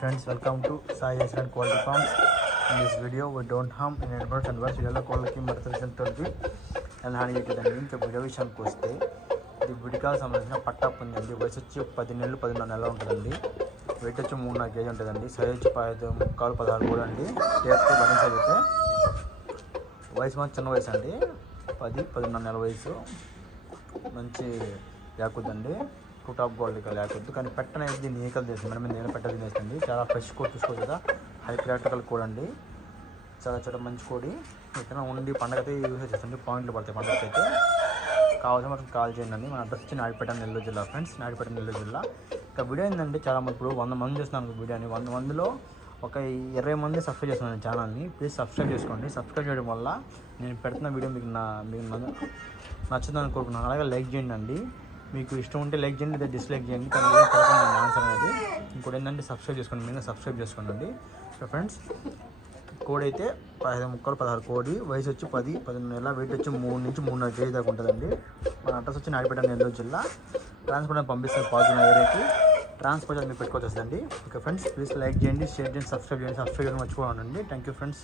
Friends, welcome to Sai Excellent Quality Farms. In this video, we don't harm in animals and birds. Yellow quality మరతరిసిన తొలగి ఎలా హాని చేయదండి. ఇంకా video విషయానికి వస్తే ఇది విడికాలకు సంబంధించిన పట్టాపు ఉందండి. వయసు వచ్చి 10 నెలలు 14 నెలలు ఉంటుందండి. వెయిట్ వచ్చి 3-4 కేజీ ఉంటుందండి. సైజ్ వచ్చి 15-16 కూడా అండి. టేప్ బటన్ సైజ్ అయితే వయసు మాత్రం చిన్న వయసు అండి. 10-14 నెలల వయసు. మంచి యాకుద్దండి. టాప్ గోల్డ్ కలర్ లేకొద్దు కానీ పెట్టనేది దీన్ని ఈకలు చేస్తుంది. మనం నేను పెట్ట తినేస్తుంది. చాలా ఫ్రెష్ కోడి చూసుకోవచ్చు కదా. హై ప్రాక్టికల్ కోడ్ అండి. చాలా మంచి కోడి. ఇక్కడ ఉండి పండగైతే యూజ్ చేస్తుంది. పాయింట్లు పడతాయి పండగకైతే. కావాల్సిన మనకు కాల్ చేయండి. మన అడ్రస్ వచ్చి నాయుడుపేట నెల్లూరు జిల్లా ఫ్రెండ్స్. నాయుడుపేట నెల్లూరు జిల్లా. ఇక వీడియో ఏంటంటే చాలా మంది ఇప్పుడు 100 మంది చూస్తున్నాను వీడియోని. 100 మందిలో ఒక 20 మంది సబ్స్క్రైబ్ చేస్తున్నాను ఛానల్ని. ప్లీజ్ సబ్స్క్రైబ్ చేసుకోండి. సబ్స్క్రైబ్ చేయడం వల్ల నేను పెడుతున్న వీడియో మీకు నచ్చుతుందని కోరుకున్నాను. అలాగే లైక్ చేయండి అండి. మీకు ఇష్టం ఉంటే లైక్ చేయండి, లేదా డిస్లైక్ చేయండి. కానీ ఆన్సర్ అనేది ఇంకోటి ఏంటంటే సబ్స్క్రైబ్ చేసుకోండి. మీరు సబ్స్క్రైబ్ చేసుకోండి. సో ఫ్రెండ్స్, కోడి అయితే 15 ముక్కలు 16 కోడి. వయసు వచ్చి 10-15 నెలల. వెయిట్ వచ్చి 3 నుంచి 3.5 కేజీ దాకా ఉంటుందండి. మన అడ్రస్ వచ్చి నాయుడుపేట నెల్లూరు జిల్లా. ట్రాన్స్పోర్ట్ పంపిస్తారు పాజిటివ్ ఏరియాకి. ట్రాన్స్పోర్ట్ మీరు పెట్టుకోవచ్చు వస్తుందండి. ఓకే ఫ్రెండ్స్, ప్లీజ్ లైక్ చేయండి, షేర్ చేయండి, సబ్స్క్రైబ్ చేయడం మర్చిపోకండి. Thank you friends.